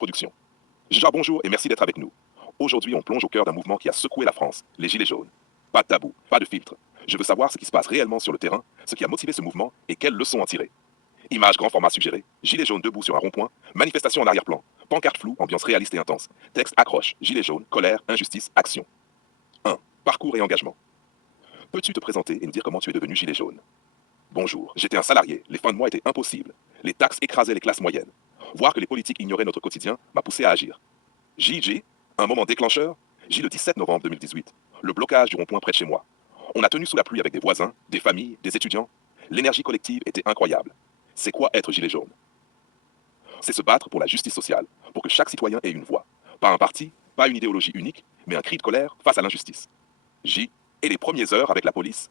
Production. Gérard, bonjour et merci d'être avec nous. Aujourd'hui, on plonge au cœur d'un mouvement qui a secoué la France, les Gilets jaunes. Pas de tabou, pas de filtre. Je veux savoir ce qui se passe réellement sur le terrain, ce qui a motivé ce mouvement et quelles leçons en tirer. Images grand format suggérées, Gilets jaunes debout sur un rond-point, manifestation en arrière-plan, pancarte floue, ambiance réaliste et intense, texte accroche, Gilets jaunes, colère, injustice, action. 1. Parcours et engagement. Peux-tu te présenter et nous dire comment tu es devenu Gilet jaune? Bonjour, j'étais un salarié, les fins de mois étaient impossibles. Les taxes écrasaient les classes moyennes. Voir que les politiques ignoraient notre quotidien m'a poussé à agir. JJ, un moment déclencheur, J le 17 novembre 2018. Le blocage du rond-point près de chez moi. On a tenu sous la pluie avec des voisins, des familles, des étudiants. L'énergie collective était incroyable. C'est quoi être gilet jaune? C'est se battre pour la justice sociale, pour que chaque citoyen ait une voix. Pas un parti, pas une idéologie unique, mais un cri de colère face à l'injustice. J. Et les premières heures avec la police?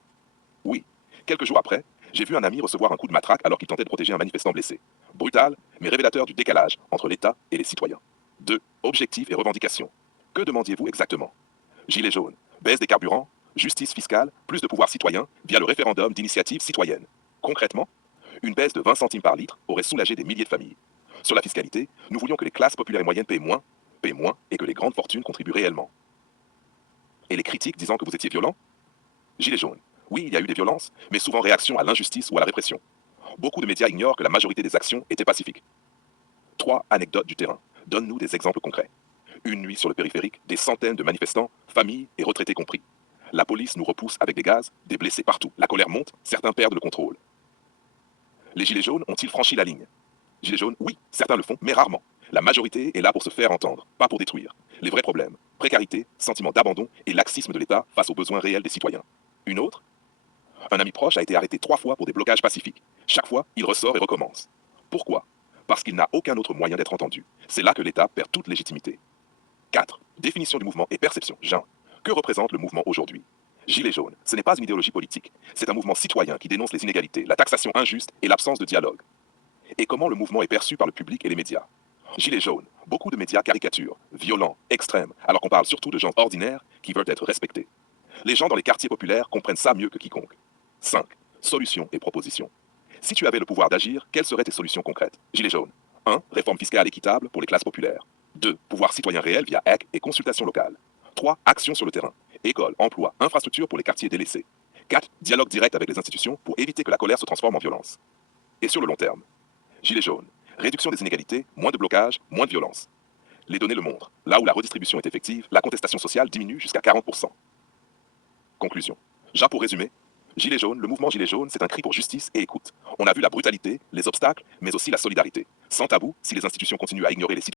Oui. Quelques jours après, j'ai vu un ami recevoir un coup de matraque alors qu'il tentait de protéger un manifestant blessé. Brutal, mais révélateur du décalage entre l'État et les citoyens. 2. Objectifs et revendications. Que demandiez-vous exactement? Gilets jaunes, baisse des carburants, justice fiscale, plus de pouvoir citoyen via le référendum d'initiative citoyenne. Concrètement, une baisse de 20 centimes par litre aurait soulagé des milliers de familles. Sur la fiscalité, nous voulions que les classes populaires et moyennes paient moins et que les grandes fortunes contribuent réellement. Et les critiques disant que vous étiez violent? Gilets jaunes. Oui, il y a eu des violences, mais souvent réaction à l'injustice ou à la répression. Beaucoup de médias ignorent que la majorité des actions étaient pacifiques. 3 anecdotes du terrain. Donne-nous des exemples concrets. Une nuit sur le périphérique, des centaines de manifestants, familles et retraités compris. La police nous repousse avec des gaz, des blessés partout. La colère monte, certains perdent le contrôle. Les gilets jaunes ont-ils franchi la ligne? Gilets jaunes, oui, certains le font, mais rarement. La majorité est là pour se faire entendre, pas pour détruire. Les vrais problèmes, précarité, sentiment d'abandon et laxisme de l'État face aux besoins réels des citoyens. Une autre? Un ami proche a été arrêté 3 fois pour des blocages pacifiques. Chaque fois, il ressort et recommence. Pourquoi? Parce qu'il n'a aucun autre moyen d'être entendu. C'est là que l'État perd toute légitimité. 4. Définition du mouvement et perception. Jean. Que représente le mouvement aujourd'hui? Gilets jaunes, ce n'est pas une idéologie politique. C'est un mouvement citoyen qui dénonce les inégalités, la taxation injuste et l'absence de dialogue. Et comment le mouvement est perçu par le public et les médias? Gilets jaunes, beaucoup de médias caricaturent, violents, extrêmes, alors qu'on parle surtout de gens ordinaires qui veulent être respectés. Les gens dans les quartiers populaires comprennent ça mieux que quiconque. 5. Solutions et propositions. Si tu avais le pouvoir d'agir, quelles seraient tes solutions concrètes? Gilets jaunes. 1. Réforme fiscale équitable pour les classes populaires. 2. Pouvoir citoyen réel via HEC et consultation locale. 3. Action sur le terrain. École, emploi, infrastructure pour les quartiers délaissés. 4. Dialogue direct avec les institutions pour éviter que la colère se transforme en violence. Et sur le long terme? Gilets jaunes. Réduction des inégalités, moins de blocage, moins de violence. Les données le montrent. Là où la redistribution est effective, la contestation sociale diminue jusqu'à 40%. Conclusion. Pour résumer, Gilets jaunes, le mouvement Gilets jaunes, c'est un cri pour justice et écoute. On a vu la brutalité, les obstacles, mais aussi la solidarité. Sans tabou, si les institutions continuent à ignorer les citoyens,